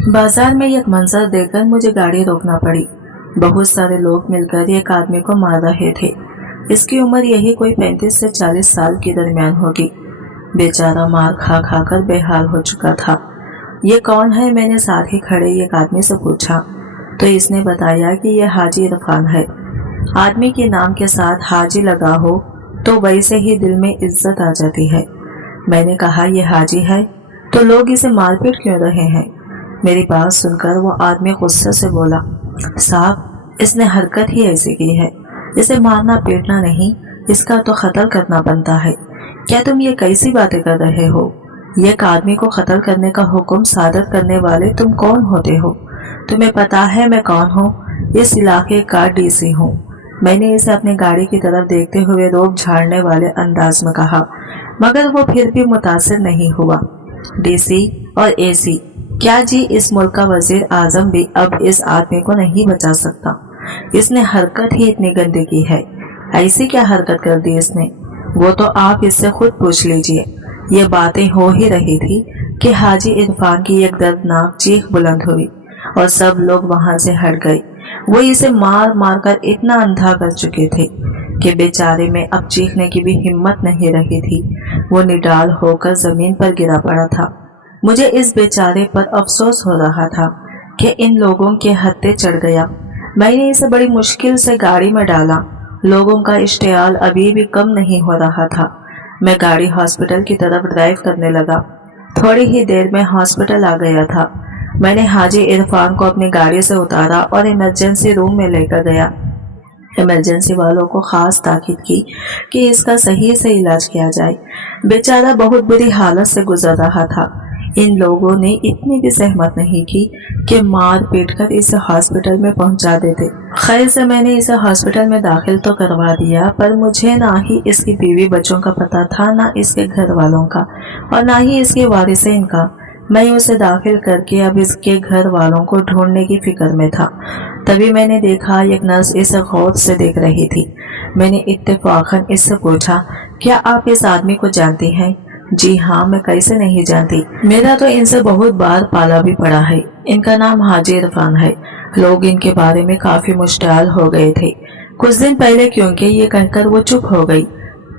बाजार में एक मंजर देखकर मुझे गाड़ी रोकना पड़ी। बहुत सारे लोग मिलकर एक आदमी को मार रहे थे। इसकी उम्र यही कोई 35 से 40 साल के दरमियान होगी। बेचारा मार खा खा कर बेहाल हो चुका था। ये कौन है, मैंने साथ ही खड़े एक आदमी से पूछा तो इसने बताया कि यह हाजी इरफान है। आदमी के नाम के साथ हाजी लगा हो तो वैसे ही दिल में इज्जत आ जाती है। मैंने कहा, यह हाजी है तो लोग इसे मारपीट क्यों रहे हैं? मेरी बात सुनकर वो आदमी गुस्से से बोला, साहब, इसने हरकत ही ऐसी की है, इसे मारना पीटना नहीं, इसका तो कत्ल करना बनता है। क्या तुम ये कैसी बातें कर रहे हो? एक आदमी को कत्ल करने का हुक्म सादर करने वाले तुम कौन होते हो? तुम्हें पता है मैं कौन हूँ? इस इलाके का डीसी हूँ। मैंने इसे अपनी गाड़ी की तरफ देखते हुए रोब झाड़ने वाले अंदाज में कहा, मगर वो फिर भी मुतासिर नहीं हुआ। डीसी और एसी, क्या जी इस मुल्क का वजीर आजम भी अब इस आदमी को नहीं बचा सकता? इसने हरकत ही इतनी गंदी की है। ऐसी क्या हरकत कर दी इसने? वो तो आप इससे खुद पूछ लीजिए। ये बातें हो ही रही थी कि हाजी इरफान की एक दर्दनाक चीख बुलंद हुई और सब लोग वहां से हट गए। वो इसे मार मार कर इतना अंधा कर चुके थे कि बेचारे में अब चीखने की भी हिम्मत नहीं रही थी। वो निडाल होकर जमीन पर गिरा पड़ा था। मुझे इस बेचारे पर अफसोस हो रहा था कि इन लोगों के हत्थे चढ़ गया। मैंने इसे बड़ी मुश्किल से गाड़ी में डाला। लोगों का इश्तियाल अभी भी कम नहीं हो रहा था। मैं गाड़ी हॉस्पिटल की तरफ ड्राइव करने लगा। थोड़ी ही देर में हॉस्पिटल आ गया था। मैंने हाजी इरफान को अपनी गाड़ी से उतारा और इमरजेंसी रूम में लेकर गया। इमरजेंसी वालों को खास ताकीद की कि इसका सही से इलाज किया जाए। बेचारा बहुत बुरी हालत से गुजर रहा था। इन लोगों ने इतनी भी सहमत नहीं की कि मार पीट कर इसे हॉस्पिटल में पहुंचा देते। खैर से मैंने इसे हॉस्पिटल में दाखिल तो करवा दिया, पर मुझे ना ही इसकी बीवी बच्चों का पता था, ना इसके घर वालों का, और ना ही इसके वारिसेन का। मैं उसे दाखिल करके अब इसके घर वालों को ढूंढने की फिक्र में था। तभी मैंने देखा एक नर्स इसे गौर से देख रही थी। मैंने इत्तेफाकन इससे पूछा, क्या आप इस आदमी को जानती हैं? जी हाँ, मैं कैसे नहीं जानती, मेरा तो इनसे बहुत बार पाला भी पड़ा है। इनका नाम हाजी इरफान है। लोग इनके बारे में काफी मुश्ताल हो गए थे कुछ दिन पहले, क्योंकि ये कहकर वो चुप हो गई।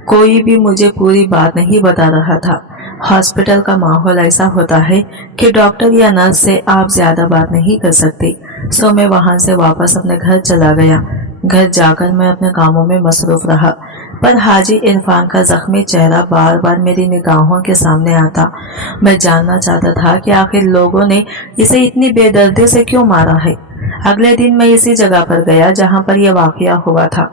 कोई भी मुझे पूरी बात नहीं बता रहा था। हॉस्पिटल का माहौल ऐसा होता है कि डॉक्टर या नर्स से आप ज्यादा बात नहीं कर सकते। सो मैं वहां से वापस अपने घर चला गया। घर जाकर मैं अपने कामों में मसरूफ रहा, पर हाजी इरफान का जख्मी चेहरा बार बार मेरी निगाहों के सामने आता। मैं जानना चाहता था कि आखिर लोगों ने इसे इतनी बेदर्दी से क्यों मारा है। अगले दिन मैं इसी जगह पर गया जहां पर यह वाकया हुआ था।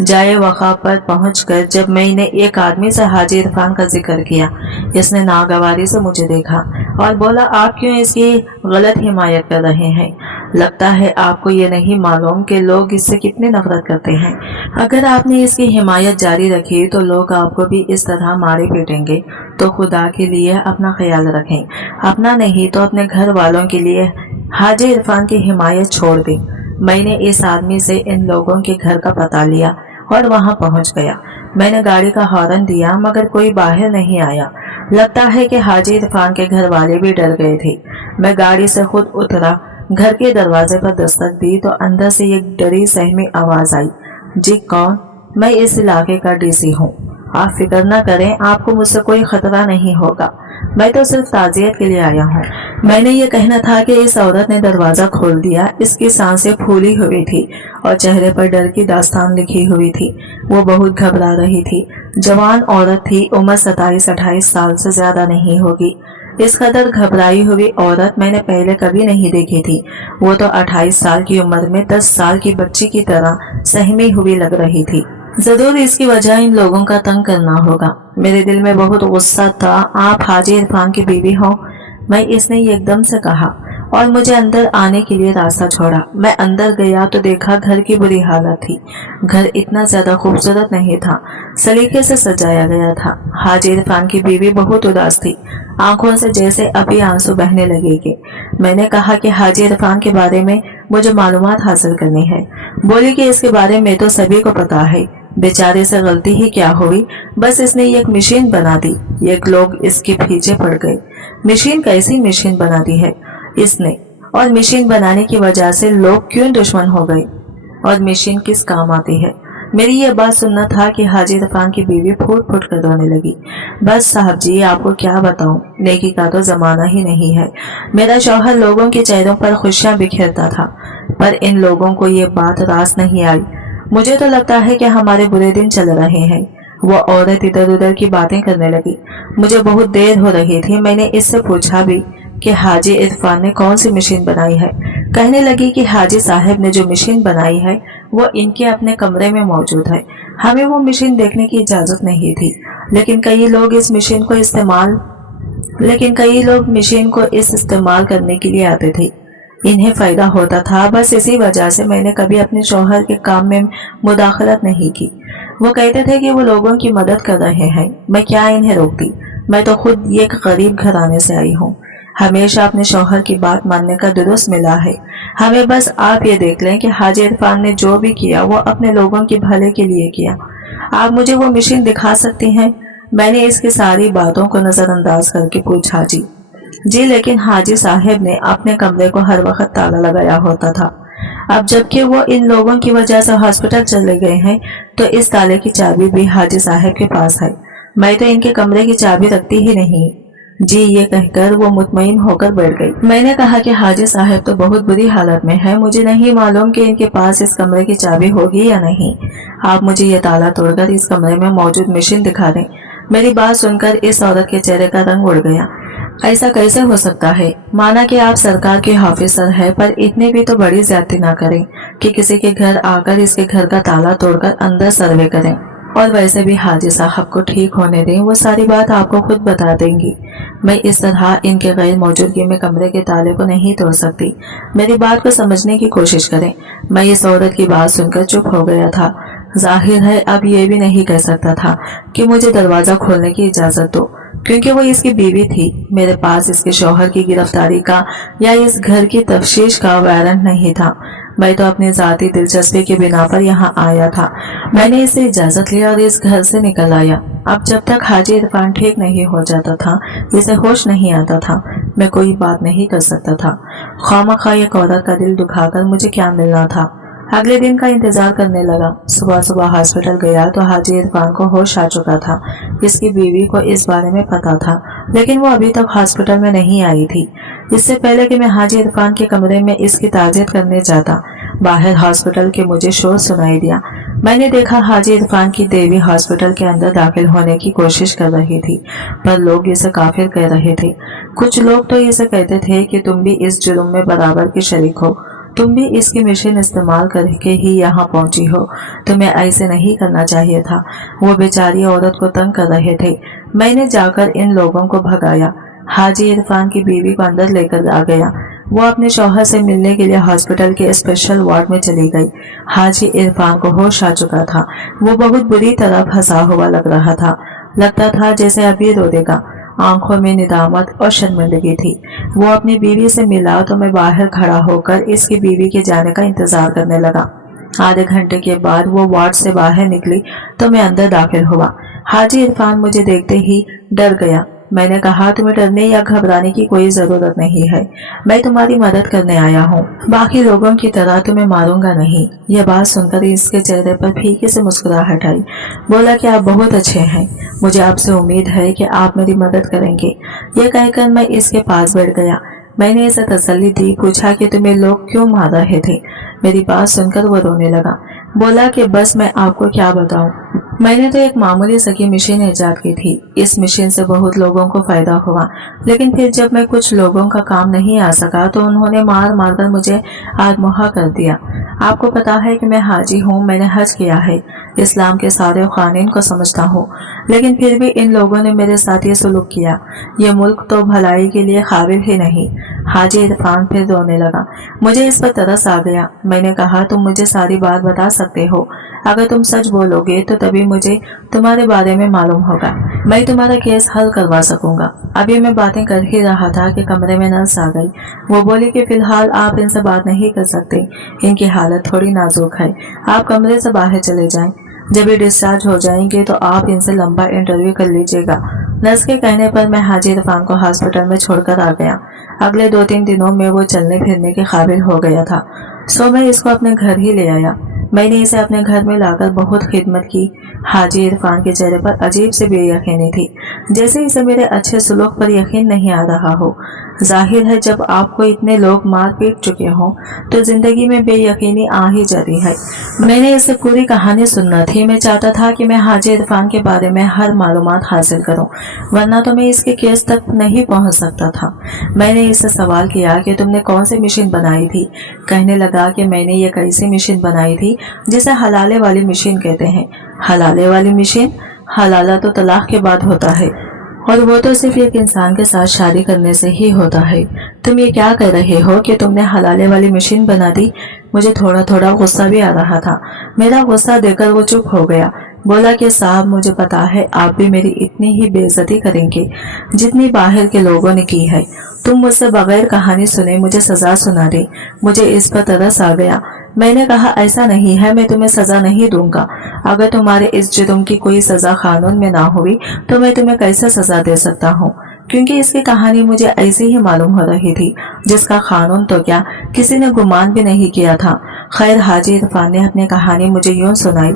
जाए वक़ा पर पहुंचकर जब मैंने एक आदमी से हाजी इरफान का जिक्र किया, इसने नागवारी से मुझे देखा और बोला, आप क्यों इसकी गलत हिमायत कर रहे हैं? लगता है आपको ये नहीं मालूम कि लोग इससे कितनी नफरत करते हैं। अगर आपने इसकी हिमायत जारी रखी तो लोग आपको भी इस तरह मारे पीटेंगे। तो खुदा के लिए अपना ख्याल रखें, अपना नहीं तो अपने घर वालों के लिए हाजी इरफान की हिमायत छोड़ दें। मैंने इस आदमी से इन लोगों के घर का पता लिया और वहां पहुंच गया। मैंने गाड़ी का हॉर्न दिया, मगर कोई बाहर नहीं आया। लगता है कि हाजी इरफान के घर वाले भी डर गए थे। मैं गाड़ी से खुद उतरा, घर के दरवाजे पर दस्तक दी तो अंदर से एक डरी सहमी आवाज आई, जी कौन? मैं इस इलाके का डीसी हूँ। आप फिक्र न करें, आपको मुझसे कोई खतरा नहीं होगा। मैं तो सिर्फ ताजियत के लिए आया हूँ। मैंने ये कहना था कि इस औरत ने दरवाजा खोल दिया। इसकी सांसें फूली हुई थी और चेहरे पर डर की दास्तान लिखी हुई थी। वो बहुत घबरा रही थी। जवान औरत थी, उम्र 27-28 साल से ज्यादा नहीं होगी। इस कदर घबराई हुई औरत मैंने पहले कभी नहीं देखी थी। वो तो 28 साल की उम्र में 10 साल की बच्ची की तरह सहमी हुई लग रही थी। जरूर इसकी वजह इन लोगों का तंग करना होगा। मेरे दिल में बहुत गुस्सा था। आप हाजी इरफान की बीवी हो? मैं इसने एकदम से कहा और मुझे अंदर आने के लिए रास्ता छोड़ा। मैं अंदर गया तो देखा घर की बुरी हालत थी। घर इतना ज्यादा खूबसूरत नहीं था, सलीके से सजाया गया था। हाजी इरफान की बीवी बहुत उदास थी, आंखों से जैसे अभी आंसू बहने लगेंगे। मैंने कहा कि हाजी इरफान के बारे में मुझे मालूमात हासिल करनी है। बोली कि इसके बारे में तो सभी को पता है, बेचारे से गलती ही क्या हुई, बस इसने एक मशीन बना दी। एक लोग इसके पीछे पड़ गए। मशीन? कैसी मशीन बना दी है इसने? और मशीन बनाने की वजह से लोग क्यों दुश्मन हो गए और मशीन किस काम आती है। मेरी ये बात सुनना था कि हाजी इरफान की बीवी फूट फूट कर रोने लगी। बस साहब जी, आपको क्या बताऊं, नेकी का तो जमाना ही नहीं है। मेरा शौहर लोगों के चेहरों पर खुशियां बिखेरता था, पर इन लोगों को ये बात रास नहीं आई। मुझे तो लगता है कि हमारे बुरे दिन चल रहे हैं। वो औरत इधर उधर की बातें करने लगी। मुझे बहुत देर हो रही थी। मैंने इससे पूछा भी कि हाजी इरफान ने कौन सी मशीन बनाई है। कहने लगी कि हाजी साहब ने जो मशीन बनाई है वो इनके अपने कमरे में मौजूद है। हमें वो मशीन देखने की इजाजत नहीं थी, लेकिन कई लोग इस मशीन को इस्तेमाल करने के लिए आते थे। इन्हें फायदा होता था। बस इसी वजह से मैंने कभी अपने शौहर के काम में मुदाखलत नहीं की। वो कहते थे कि वो लोगों की मदद कर रहे हैं, मैं क्या इन्हें रोकती। मैं तो खुद एक गरीब घराने से आई हूँ। हमेशा अपने शौहर की बात मानने का दुरुस्त मिला है। हमें बस आप ये देख लें कि हाजी इरफान ने जो भी किया वो अपने लोगों के भले के लिए किया। आप मुझे वो मशीन दिखा सकती हैं? मैंने इसकी सारी बातों को नजरअंदाज करके पूछा। जी, लेकिन हाजी साहब ने अपने कमरे को हर वक्त ताला लगाया होता था। अब जबकि वो इन लोगों की वजह से हॉस्पिटल चले गए हैं, तो इस ताले की चाबी भी हाजी साहब के पास है। मैं तो इनके कमरे की चाबी रखती ही नहीं। जी, ये कहकर वो मुतमईन होकर बैठ गई। मैंने कहा कि हाजी साहब तो बहुत बुरी हालत में है। मुझे नहीं मालूम कि इनके पास इस कमरे की चाबी होगी या नहीं। आप मुझे ये ताला तोड़कर इस कमरे में मौजूद मशीन दिखा दें। मेरी बात सुनकर इस औरत के चेहरे का रंग उड़ गया। ऐसा कैसे हो सकता है? माना कि आप सरकार के ऑफिसर हैं, पर इतने भी तो बड़ी ज्यादती ना करें कि किसी के घर आकर इसके घर का ताला तोड़कर अंदर सर्वे करें। और वैसे भी हाजी साहब को ठीक होने दें, वो सारी बात आपको खुद बता देंगी। मैं इस तरह इनके गैर मौजूदगी में कमरे के ताले को नहीं तोड़ सकती। मेरी बात को समझने की कोशिश करें। मैं इस औरत की बात सुनकर चुप हो गया था। जाहिर है अब ये भी नहीं कह सकता था कि मुझे दरवाजा खोलने की इजाजत दो, क्योंकि वो इसकी बीवी थी। मेरे पास इसके शौहर की गिरफ्तारी का या इस घर की तफ्तीश का वारंट नहीं था। मैं तो अपनी जाती दिलचस्पी के बिना पर यहाँ आया था। मैंने इससे इजाजत ली और इस घर से निकल आया। अब जब तक हाजी इरफान ठीक नहीं हो जाता था, इसे होश नहीं आता था, मैं कोई बात नहीं कर सकता था। खामखा एक औरत का दिल दुखाकर मुझे क्या मिलना था। अगले दिन का इंतजार करने लगा। सुबह सुबह हॉस्पिटल गया तो हाजी इरफान को होश आ चुका था। इसकी बीवी को इस बारे में पता था, लेकिन वो अभी तक हॉस्पिटल में नहीं आई थी। इससे पहले कि मैं हाजी इरफान के कमरे में इसकी ताज़ियत करने जाता, बाहर हॉस्पिटल के मुझे शोर सुनाई दिया। मैंने देखा हाजी इरफान की देवी हॉस्पिटल के अंदर दाखिल होने की कोशिश कर रही थी, पर लोग इसे काफिर कह रहे थे। कुछ लोग तो इसे कहते थे कि तुम भी इस जुर्म में बराबर की शरीक हो, तुम भी इसकी मशीन इस्तेमाल करके ही यहाँ पहुंची हो, तुम्हें ऐसे नहीं करना चाहिए था। वो बेचारी औरत को तंग कर रहे थे। मैंने जाकर इन लोगों को भगाया। हाजी इरफान की बीवी को अंदर लेकर आ गया। वो अपने शौहर से मिलने के लिए हॉस्पिटल के स्पेशल वार्ड में चली गई। हाजी इरफान को होश आ चुका था। वो बहुत बुरी तरह फंसा हुआ लग रहा था। लगता था जैसे अभी रो देगा। आंखों में निदामत और शर्मिंदगी थी। वो अपनी बीवी से मिला तो मैं बाहर खड़ा होकर इसकी बीवी के जाने का इंतजार करने लगा। आधे घंटे के बाद वो वार्ड से बाहर निकली तो मैं अंदर दाखिल हुआ। हाजी इरफान मुझे देखते ही डर गया। मैंने कहा, तुम्हें डरने या घबराने की कोई जरूरत नहीं है, मैं तुम्हारी मदद करने आया हूँ। बाकी लोगों की तरह तुम्हें मारूंगा नहीं। यह बात सुनकर इसके चेहरे पर फीके से मुस्कुराहट आई। बोला कि आप बहुत अच्छे हैं, मुझे आपसे उम्मीद है कि आप मेरी मदद करेंगे। यह कहकर मैं इसके पास बैठ गया। मैंने इसे तसल्ली दी। पूछा कि तुम्हें लोग क्यों मार रहे थे। मेरी बात सुनकर वो रोने लगा। बोला कि बस मैं आपको क्या बताऊं, मैंने तो एक मामूली सकी मशीन ईजाद की थी। इस मशीन से बहुत लोगों को फायदा हुआ, लेकिन फिर जब मैं कुछ लोगों का काम नहीं आ सका तो उन्होंने मार मार कर मुझे आगमोहा कर दिया। आपको पता है कि मैं हाजी हूँ, मैंने हज किया है, इस्लाम के सारे कानून को समझता हूँ, लेकिन फिर भी इन लोगों ने मेरे साथ ये सुलूक किया। ये मुल्क तो भलाई के लिए काबिल ही नहीं। हाजी इरफान फिर रोने लगा। मुझे इस पर तरस आ गया। मैंने कहा, तुम मुझे सारी बात बता सकते हो। अगर तुम सच बोलोगे तो तभी मुझे तुम्हारे बारे में मालूम होगा, मैं तुम्हारा केस हल करवा सकूंगा। अभी मैं बातें कर ही रहा था कि कमरे में नर्स आ गई। वो बोली कि फिलहाल आप इनसे बात नहीं कर सकते, इनकी हालत थोड़ी नाजुक है, आप कमरे से बाहर चले जाएं। जब ये डिस्चार्ज हो जाएंगे तो आप इनसे लंबा इंटरव्यू कर लीजिएगा। नर्स के कहने पर मैं हाजी इरफान को हॉस्पिटल में छोड़कर आ गया। अगले 2-3 दिनों में वो चलने फिरने के काबिल हो गया था। सो मैं इसको अपने घर ही ले आया। मैंने इसे अपने घर में लाकर बहुत खिदमत की। हाजी इरफान के चेहरे पर अजीब सी बेयकीनी थी, जैसे इसे मेरे अच्छे सलूक पर यकीन नहीं आ रहा हो। जाहिर है जब आपको इतने लोग मार पीट चुके हों तो जिंदगी में बेयकीनी आ ही जाती है। मैंने इसे पूरी कहानी सुनना थी। मैं चाहता था कि मैं हाजी इरफान के बारे में हर मालूमात हासिल करूं, वरना तो मैं इसके केस तक नहीं पहुंच सकता था। मैंने इससे सवाल किया कि तुमने कौन सी मशीन बनाई थी। कहने लगा कि मैंने ये कैसी मशीन बनाई थी जिसे हलाले वाली मशीन कहते हैं। हलाले वाली मशीन? हलाला तो तलाक के बाद होता है, और वो तो सिर्फ एक इंसान के साथ शादी करने से ही होता है। तुम ये क्या कह रहे हो कि तुमने हलाले वाली मशीन बना दी? मुझे थोड़ा थोड़ा गुस्सा भी आ रहा था। मेरा गुस्सा देखकर वो चुप हो गया। बोला कि साहब, मुझे पता है आप भी मेरी इतनी ही बेइज्जती करेंगे जितनी बाहर के लोगों ने की है। तुम मुझसे बगैर कहानी सुने मुझे सजा सुना दी। मुझे इस पर तरस आ गया। मैंने कहा ऐसा नहीं है, मैं तुम्हें सजा नहीं दूंगा। अगर तुम्हारे इस जुर्म की कोई सजा कानून में ना हुई तो मैं तुम्हें कैसे सजा दे सकता हूँ, क्योंकि इसकी कहानी मुझे ऐसी ही मालूम हो रही थी जिसका कानून तो क्या किसी ने गुमान भी नहीं किया था। खैर, हाजी इरफान ने अपनी कहानी मुझे यूं सुनाई।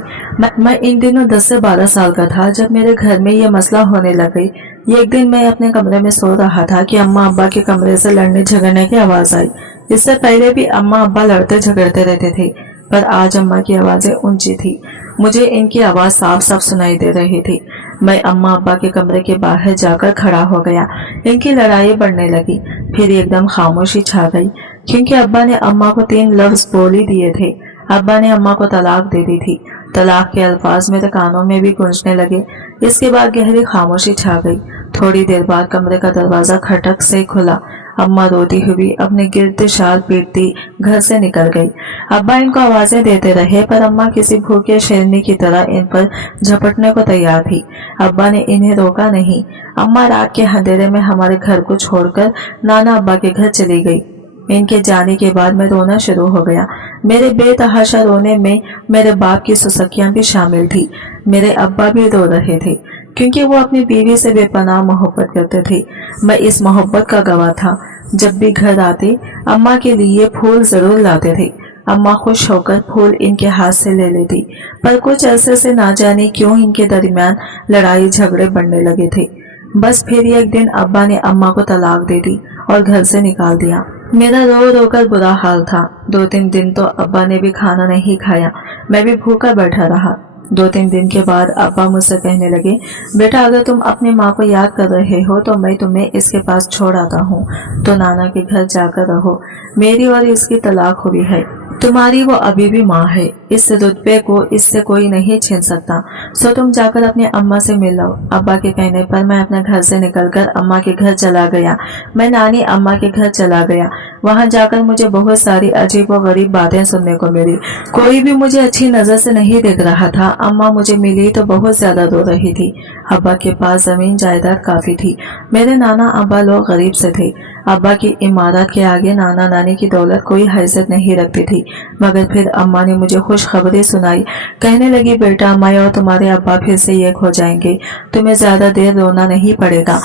मैं इन दिनों 10 से 12 साल का था जब मेरे घर में ये मसला होने लग गई। एक दिन मैं अपने कमरे में सो रहा था कि अम्मा अब्बा के कमरे से लड़ने झगड़ने की आवाज आई। इससे पहले भी अम्मा अब्बा लड़ते झगड़ते रहते थे, पर आज अम्मा की आवाजें ऊंची थी। मुझे इनकी आवाज साफ साफ सुनाई दे रही थी। मैं अम्मा अब्बा के कमरे के बाहर जाकर खड़ा हो गया। इनकी लड़ाई बढ़ने लगी। फिर एकदम खामोशी छा गई, क्योंकि अब्बा ने अम्मा को 3 लफ्ज बोल ही दिए थे। अब्बा ने अम्मा को तलाक दे दी थी। तलाक के अल्फाज मेरे कानों में भी गूंजने लगे। इसके बाद गहरी खामोशी छा गई। थोड़ी देर बाद कमरे का दरवाजा खटक से खुला। अम्मा रोती हुई अपने गिरते शाल पीटती घर से निकल गई। अब्बा इनको आवाजें देते रहे, पर अम्मा किसी भूखे शेरनी की तरह इन पर झपटने को तैयार थी। अब्बा ने इन्हें रोका नहीं। अम्मा रात के अंधेरे में हमारे घर को छोड़कर नाना अब्बा के घर चली गई। इनके जाने के बाद मैं रोना शुरू हो गया। मेरे बेतहाशा रोने में मेरे बाप की सुसकियां भी शामिल थी। मेरे अब्बा भी रो रहे थे, क्योंकि वो अपनी बीवी से बेपनाह मोहब्बत करते थे। मैं इस मोहब्बत का गवाह था। जब भी घर आते अम्मा के लिए फूल जरूर लाते थे। अम्मा खुश होकर फूल इनके हाथ से ले लेती, पर कुछ अरसे से ना जाने क्यों इनके दरमियान लड़ाई झगड़े बढ़ने लगे थे। बस फिर एक दिन अब्बा ने अम्मा को तलाक दे दी और घर से निकाल दिया। मेरा रो रो कर बुरा हाल था। 2-3 दिन तो अब्बा ने भी खाना नहीं खाया। मैं भी भूखा बैठा रहा। 2-3 दिन के बाद अब्बा मुझसे कहने लगे, बेटा अगर तुम अपनी माँ को याद कर रहे हो तो मैं तुम्हें इसके पास छोड़ आता हूँ, तो नाना के घर जाकर रहो। मेरी और इसकी तलाक हुई है। तुम्हारी वो अभी भी माँ है। इस रुतबे को इससे कोई नहीं छीन सकता। सो तुम जाकर अपनी अम्मा से मिल लो। अब्बा के कहने पर मैं अपने घर से निकलकर अम्मा के घर चला गया। मैं नानी अम्मा के घर चला गया। वहां जाकर मुझे बहुत सारी अजीब व गरीब बातें सुनने को मिली। कोई भी मुझे अच्छी नजर से नहीं देख रहा था। अम्मा मुझे मिली तो बहुत ज्यादा रो रही थी। अब्बा के पास जमीन जायदाद काफी थी। मेरे नाना अब्बा लोग गरीब से थे। अब्बा की इमारत के आगे नाना नानी की दौलत कोई हैसियत नहीं रखती थी। मगर फिर अम्मा ने मुझे खुशखबरी सुनाई। कहने लगी, बेटा मैं और तुम्हारे अब्बा फिर से एक हो जाएंगे। तुम्हें ज्यादा देर रोना नहीं पड़ेगा।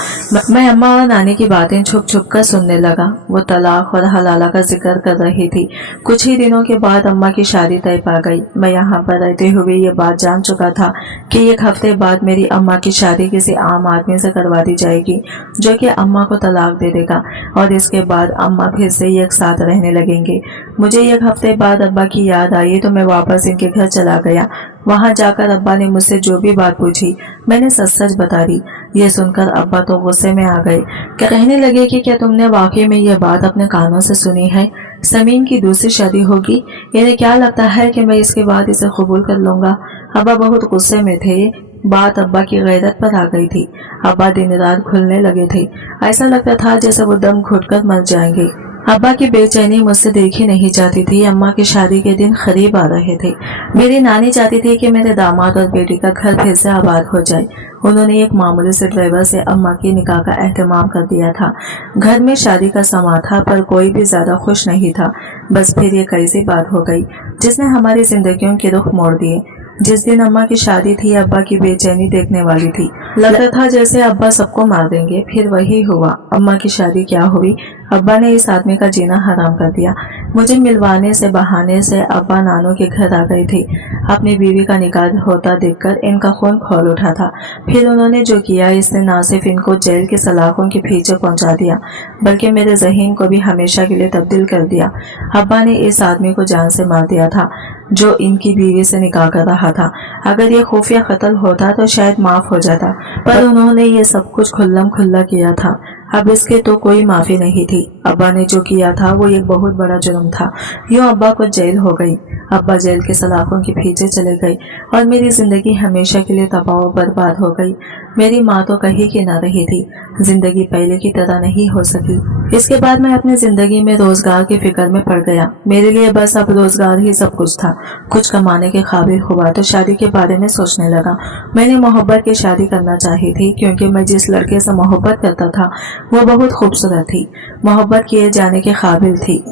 मैं अम्मा और नानी की बातें छुप छुप कर सुनने लगा। वो तलाक और हलाला का जिक्र कर रही थी। कुछ ही दिनों के बाद अम्मा की शादी तय पा गई। मैं यहाँ पर रहते हुए ये बात जान चुका था कि 1 हफ्ते बाद मेरी अम्मा की शादी किसी आम आदमी से करवा दी जाएगी, जो कि अम्मा को तलाक दे देगा, और इसके बाद अम्मा फिर से एक साथ रहने लगेंगे। मुझे 1 हफ्ते बाद अब्बा की याद आई तो मैं वापस इनके घर चला गया। वहां जाकर अब्बा ने मुझसे जो भी बात पूछी मैंने सच सच बता दी। ये सुनकर अब्बा तो गुस्से में आ गए। कहने लगे कि क्या तुमने वाकई में ये बात अपने कानों से सुनी है? समीन की दूसरी शादी होगी। इन्हें क्या लगता है कि मैं इसके बाद इसे कबूल कर लूंगा? अब्बा बहुत गुस्से में थे। बात अब्बा की गैरत पर आ गई थी। अब्बा दिन रात घुलने लगे थे। ऐसा लगता था जैसे वो दम घुटकर मर जाएंगे। अब्बा की बेचैनी मुझसे देखी नहीं जाती थी। अम्मा की शादी के दिन करीब आ रहे थे। मेरी नानी चाहती थी कि मेरे दामाद और बेटी का घर फिर से आबाद हो जाए। उन्होंने एक मामूली से ड्राइवर से अम्मा की निकाह का एहतमाम कर दिया था। घर में शादी का समा था, पर कोई भी ज्यादा खुश नहीं था। बस फिर ये कैसी बात हो गई जिसने हमारी जिंदगियों के रुख मोड़ दिए। जिस दिन अम्मा की शादी थी अब्बा की बेचैनी देखने वाली थी। लगता था जैसे अब्बा सबको मार देंगे। फिर वही हुआ। अम्मा की शादी क्या हुई? अब्बा ने इस आदमी का जीना हराम कर दिया। मुझे मिलवाने से बहाने से अब्बा नानू के घर आ गए थे। अपनी बीवी का निकाह होता देखकर इनका खून खौल उठा था। फिर उन्होंने जो किया, इसने ना सिर्फ इनको जेल के सलाखों के पीछे पहुंचा दिया, बल्कि मेरे ज़हीन को भी हमेशा के लिए तब्दील कर दिया। अब्बा ने इस आदमी को जान से मार दिया था जो इनकी बीवी से निकाह कर रहा था। अगर ये खुफिया कत्ल होता तो शायद माफ हो जाता, पर उन्होंने ये सब कुछ खुल्लम खुल्ला किया था। अब इसके तो कोई माफी नहीं थी। अब्बा ने जो किया था वो एक बहुत बड़ा जुर्म था। यूं अब्बा को जेल हो गई। अब्बा जेल के सलाखों के पीछे चले गए और मेरी जिंदगी हमेशा के लिए तबाह बर्बाद हो गई। मेरी माँ तो कहीं की न रही थी। जिंदगी पहले की तरह नहीं हो सकी। इसके बाद मैं अपनी जिंदगी में रोजगार की फिक्र में पड़ गया। मेरे लिए बस अब रोजगार ही सब कुछ था। कुछ कमाने के काबिल हुआ तो शादी के बारे में सोचने लगा। मैंने मोहब्बत की शादी करना चाही थी, क्योंकि मैं जिस लड़के से मोहब्बत करता था वो बहुत खूबसूरत थी, मोहब्बत किए जाने के काबिल थी।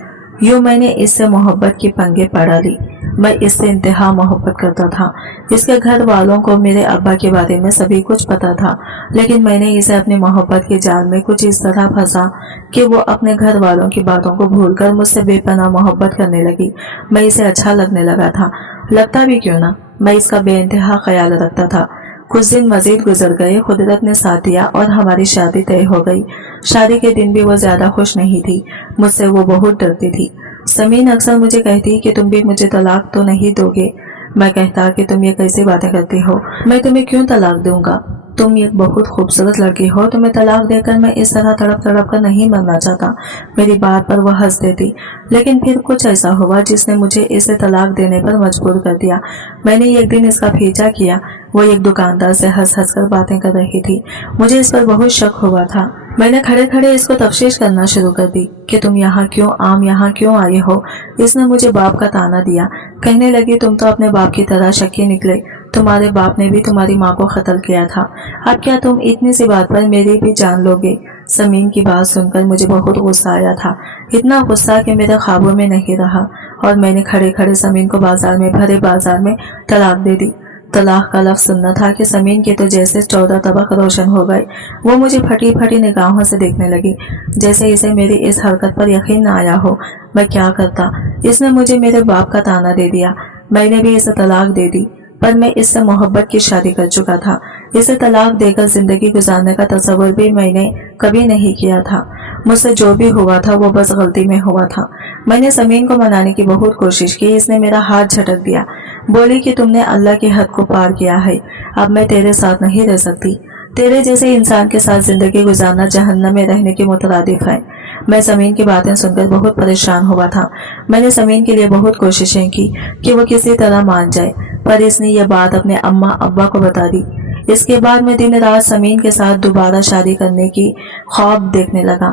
यूं मैंने इससे मोहब्बत की पंगे पड़ा ली। मैं इससे इंतहा मोहब्बत करता था। इसके घर वालों को मेरे अब्बा के बारे में सभी कुछ पता था, लेकिन मैंने इसे अपनी मोहब्बत के जाल में कुछ इस तरह फंसा कि वो अपने घर वालों की बातों को भूलकर मुझसे बेपनाह मोहब्बत करने लगी। मैं इसे अच्छा लगने लगा था, लगता भी क्यों ना। मैं इसका बेइंतहा ख्याल रखता था। कुछ दिन मजीद गुजर गए, कुदरत ने साथ दिया और हमारी शादी तय हो गई। शादी के दिन भी वो ज्यादा खुश नहीं थी। मुझसे वो बहुत डरती थी। समीन अक्सर मुझे कहती कि तुम भी मुझे तलाक तो नहीं दोगे। मैं कहता कि तुम ये कैसी बातें करती हो, मैं तुम्हें क्यों तलाक दूंगा। तुम एक बहुत खूबसूरत लड़की हो, तुम्हें तलाक देकर मैं इस तरह तड़प तड़प कर नहीं मरना चाहता। मेरी बात पर वह हंस देती, लेकिन फिर कुछ ऐसा हुआ जिसने मुझे इसे तलाक देने पर मजबूर कर दिया। मैंने एक दिन इसका पीछा किया। वो एक दुकानदार से हंस हंस कर बातें कर रही थी। मुझे इस पर बहुत शक हुआ था। मैंने खड़े खड़े इसको तफ्तीश करना शुरू कर दी कि तुम यहाँ क्यों आए हो। इसने मुझे बाप का ताना दिया। कहने लगी, तुम तो अपने बाप की तरह शक्की निकले। तुम्हारे बाप ने भी तुम्हारी माँ को कत्ल किया था। अब क्या तुम इतनी सी बात पर मेरी भी जान लोगे। समीन की बात सुनकर मुझे बहुत गुस्सा आया था, इतना गुस्सा कि मेरे ख्वाबों में नहीं रहा, और मैंने खड़े खड़े समीन को भरे बाजार में तलाक दे दी। तलाक का लफ्ज सुनना था कि समीन के तो जैसे 14 तबक रोशन हो गए। वो मुझे फटी फटी निगाहों से देखने लगी, जैसे इसे मेरी इस हरकत पर यकीन न आया हो। मैं क्या करता। इसने मुझे मेरे बाप का ताना दे दिया। मैंने भी इसे तलाक दे दी, पर मैं इससे मोहब्बत की शादी कर चुका था। इसे तलाक देकर जिंदगी गुजारने का तस्वर भी मैंने कभी नहीं किया था। मुझसे जो भी हुआ था वो बस गलती में हुआ था। मैंने समीन को मनाने की बहुत कोशिश की। इसने मेरा हाथ झटक दिया, बोली कि तुमने अल्लाह की हद को पार किया है, अब मैं तेरे साथ नहीं रह सकती। तेरे जैसे इंसान के साथ जिंदगी गुजारना जहन्नम में रहने के मुतरादिफ है। मैं समीन की बातें सुनकर बहुत परेशान हुआ था। मैंने समीन के लिए बहुत कोशिशें की कि वो किसी तरह मान जाए, पर इसने ये बात अपने अम्मा अब्बा को बता दी। इसके बाद मैं दिन रात समीन के साथ दोबारा शादी करने की ख्वाब देखने लगा,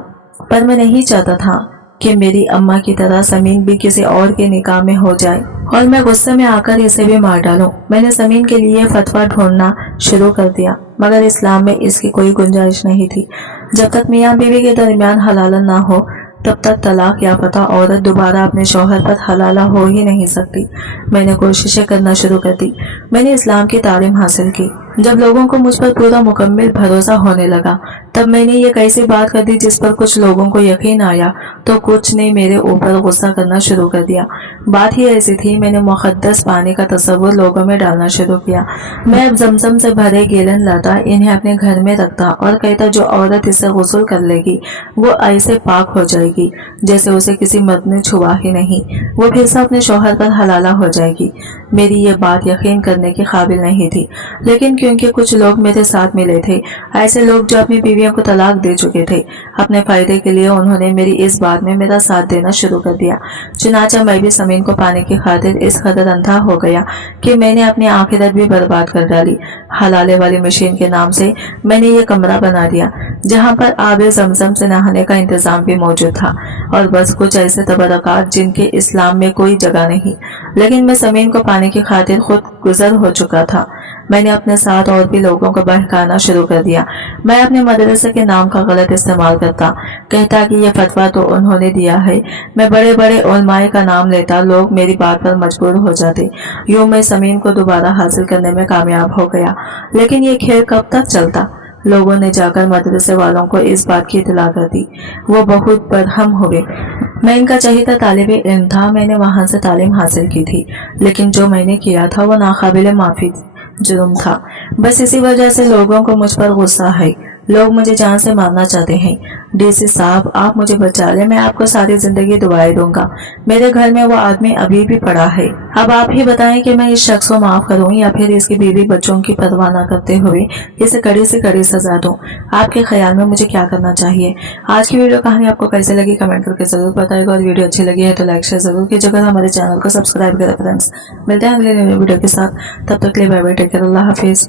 पर मैं नहीं चाहता था कि मेरी अम्मा की तरह समीन भी किसी और के निकाह में हो जाए और मैं गुस्से में आकर इसे भी मार डालूं। मैंने समीन के लिए फतवा ढूंढना शुरू कर दिया, मगर इस्लाम में इसकी कोई गुंजाइश नहीं थी। जब तक मियाँ बीवी के दरमियान हलाला ना हो, तब तक तलाक याफ्ता औरत दोबारा अपने शौहर पर हलाला हो ही नहीं सकती। मैंने कोशिशें करना शुरू कर दी। मैंने इस्लाम की तालीम हासिल की। जब लोगों को मुझ पर पूरा मुकम्मल भरोसा होने लगा, तब मैंने ये कैसी बात कर दी जिस पर कुछ लोगों को यकीन आया तो कुछ ने मेरे ऊपर गुस्सा करना शुरू कर दिया। बात ही ऐसी थी, मैंने मुक़द्दस पानी का तस्वुर लोगों में डालना शुरू किया। मैं अब जमजम से भरे गैलन लाता, इन्हें अपने घर में रखता और कहता जो औरत इससे गुस्ल कर लेगी वो ऐसे पाक हो जाएगी जैसे उसे किसी मर्द ने छुआ ही नहीं। वो फिर से अपने शौहर पर हलाला हो जाएगी। मेरी ये बात यकीन करने के काबिल नहीं थी, लेकिन क्योंकि कुछ लोग मेरे साथ मिले थे, ऐसे लोग जो अपनी बीवियों को तलाक दे चुके थे, अपने फायदे के लिए उन्होंने मेरी इस बात में मेरा साथ देना शुरू कर दिया। चुनाचा मैं भी समीन को पाने की खातिर इस कदर अंधा हो गया कि मैंने अपनी आखिरत भी बर्बाद कर डाली। हलाले वाली मशीन के नाम से मैंने ये कमरा बना दिया जहाँ पर आबे जमजम से नहाने का इंतजाम भी मौजूद था, और बस कुछ ऐसे तबरकात जिनके इस्लाम में कोई जगह नहीं। लेकिन मैं समीन को पाने की खातिर खुद गुजर हो चुका था। मैंने अपने साथ और भी लोगों को बहकाना शुरू कर दिया। मैं अपने मदरसे के नाम का गलत इस्तेमाल करता, कहता कि यह फतवा तो उन्होंने दिया है। मैं बड़े बड़े उलमाए का नाम लेता, लोग मेरी बात पर मजबूर हो जाते। यूं मैं समीन को दोबारा हासिल करने में कामयाब हो गया। लेकिन ये खेल कब तक चलता। लोगों ने जाकर मदरसे वालों को इस बात की इत्तला कर दी। वो बहुत बरहम हुए। मैं इनका चहीता तालिब इल्म था, मैंने वहाँ से तालीम हासिल की थी, लेकिन जो मैंने किया था वो नाकाबिले माफ़ी जुर्म था। बस इसी वजह से लोगों को मुझ पर गुस्सा है। लोग मुझे जान से मारना चाहते हैं। डीसी साहब, आप मुझे बचा लें, मैं आपको सारी जिंदगी दुआएं दूंगा। मेरे घर में वो आदमी अभी भी पड़ा है। अब आप ही बताएं कि मैं इस शख्स को माफ करूं या फिर इसकी बीवी बच्चों की परवाह न करते हुए इसे कड़ी से कड़ी सजा दूं। आपके ख्याल में मुझे क्या करना चाहिए? आज की वीडियो कहानी आपको कैसे लगी कमेंट करके जरूर बताएगा, और वीडियो अच्छी लगी है तो लाइक शेयर जरूर कीजिएगा, हमारे चैनल को सब्सक्राइब करें फ्रेंड्स। मिलते हैं अगले वीडियो के साथ, तब तक के लिए बाय बाय, टेक केयर, अल्लाह हाफिज।